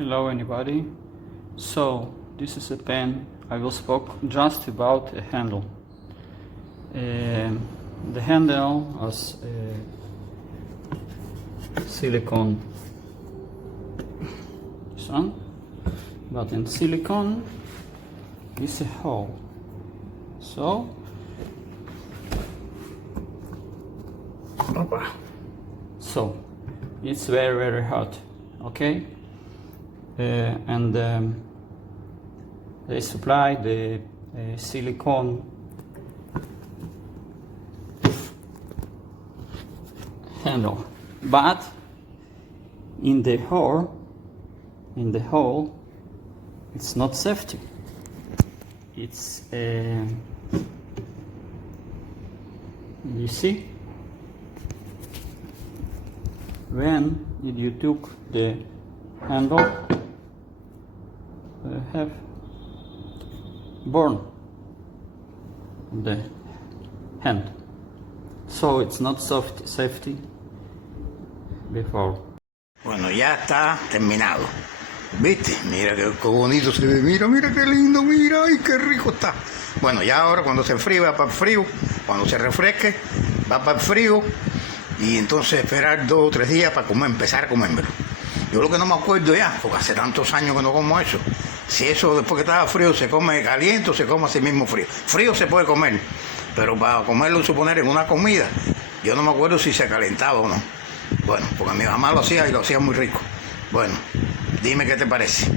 Hello anybody. So this is a pen. I will speak just about a handle. The handle has silicone, this one, but in silicone is a hole. So it's very hot, okay? And they supply the silicone handle, but in the hole it's not safety. It's you see, when you took the handle, have burn the hand, so it's not safety before. Bueno, ya está terminado. ¿Viste? Mira qué bonito se ve. Mira qué lindo, mira, ay, qué rico está. Bueno, ya ahora cuando se enfríe va para el frío, cuando se refresque va para el frío y entonces esperar 2 o 3 días para empezar a comérmelo. Yo lo que no me acuerdo ya, porque hace tantos años que no como eso, si eso después que estaba frío se come caliente o se come así mismo frío. Frío se puede comer, pero para comerlo, suponer, en una comida, yo no me acuerdo si se calentaba o no. Bueno, porque mi mamá lo hacía y lo hacía muy rico. Bueno, dime qué te parece.